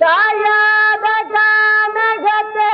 தாயாத ஜானகத்தே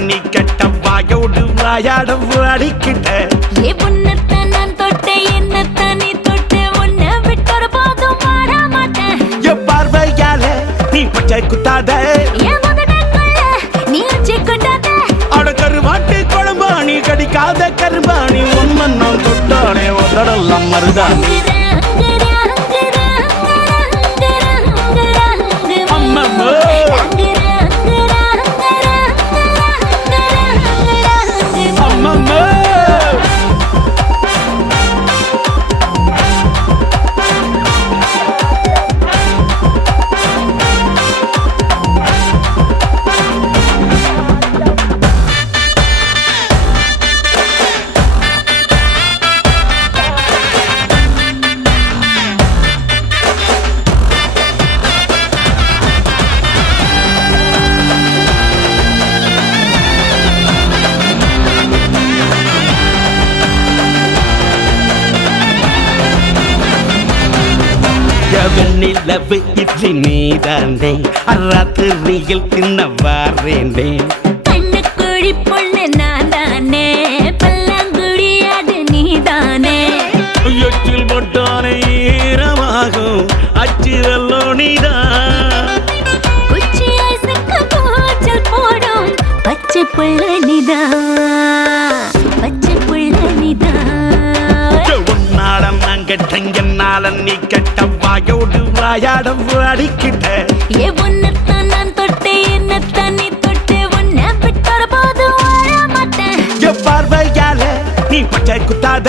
நீ கெட்ட வாயோடு வாயாட அடிக்கிட்ட நான் தொட்டே என்னத்தான் நீ தொட்டு உன்னை விட்டொரு போதும் வாழ மாட்டேன். பார்வையால நீ பச்சை குத்தாத நீ கொண்டாத அட கருவாட்டு குழம்பாணி கடிக்காத கரும்பாணி உண்மை நான் தொட்டானே உதடெல்லாம் மருதாணி நிலவு இட்லி நீதானே ராத்திரியில் தின்ன வாரேனே கண்ணுக்குழி பொண்ணு நான் தானே பல்லாங்குழியாது நீதானே எச்சில் போட்டானே ஈரமாகும் அச்சிரல்லோ நீதான் குச்சி ஐசுக்கு கூச்சல் போடும் பச்சை புள்ள நீதான் பச்சை புள்ள நீதான் உன்னாடம் நான் கெட்டங்கனால நீ கெட்ட வாயோடு வாயாட அடிக்கிட்ட உன்னத்தான் நான் தொட்டே என்னத்தான் நீ தொட்டு உன்னை விட்டொர போது வாழ மாட்டேன். பார்வையால நீ பச்சை குத்தாத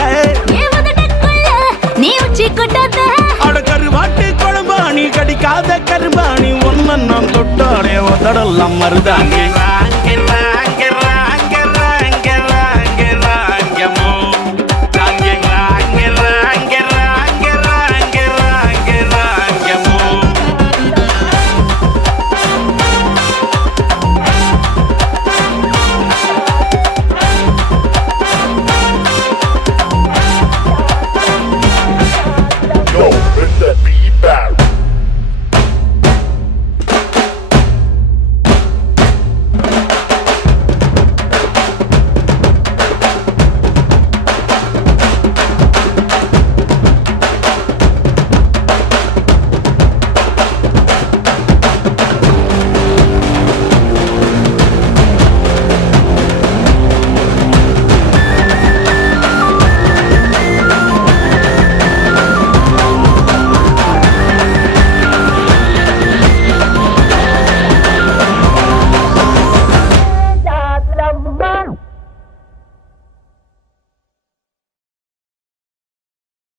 நீ உச்சி கொட்டாத அட கருவாட்டு குழம்பாணி கடிக்காத கரும்பாணி ஒன்ன நான் தொட்டானே உதடெல்லாம் மருதாணி